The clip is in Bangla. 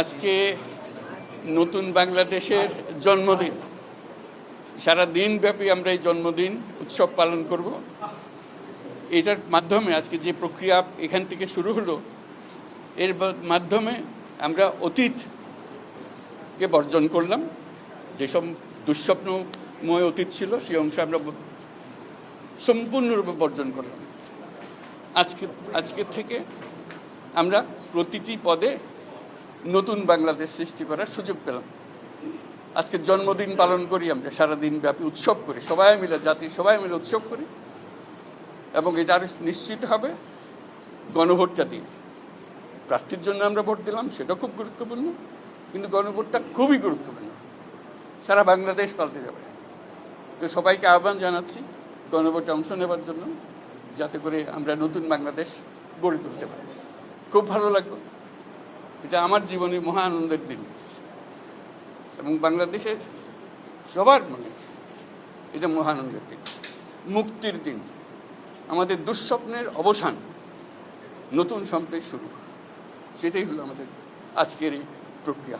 আজকে নতুন বাংলাদেশের জন্মদিন। সারা দিনব্যাপী আমরা এই জন্মদিন উৎসব পালন করব। এটার মাধ্যমে আজকে যে প্রক্রিয়া এখান থেকে শুরু হলো, এর মাধ্যমে আমরা অতীতকে বর্জন করলাম। যেসব দুঃস্বপ্নময় অতীত ছিল সেই অংশ আমরা সম্পূর্ণরূপে বর্জন করলাম। আজকে থেকে আমরা প্রতিটি পদে নতুন বাংলাদেশ সৃষ্টি করার সুযোগ পেলাম। আজকে জন্মদিন পালন করি, আমরা সারাদিন ব্যাপী উৎসব করি, সবাই মিলে, জাতির সবাই মিলে উৎসব করি। এবং এটা নিশ্চিত হবে গণভোটটা দিয়ে। প্রার্থীর জন্য আমরা ভোট দিলাম, সেটা খুব গুরুত্বপূর্ণ, কিন্তু গণভোটটা খুবই গুরুত্বপূর্ণ। সারা বাংলাদেশ পাল্টে যাবে। তো সবাইকে আহ্বান জানাচ্ছি গণভোটে অংশ নেবার জন্য, যাতে করে আমরা নতুন বাংলাদেশ গড়ে তুলতে পারি। খুব ভালো লাগবে। এটা আমার জীবনে মহা আনন্দের দিন এবং বাংলাদেশের সবার মনে এটা মহা আনন্দের দিন, মুক্তির দিন, আমাদের দুঃস্বপ্নের অবসান, নতুন সম্পের শুরু। সেটাই হলো আমাদের আজকের এই প্রক্রিয়া।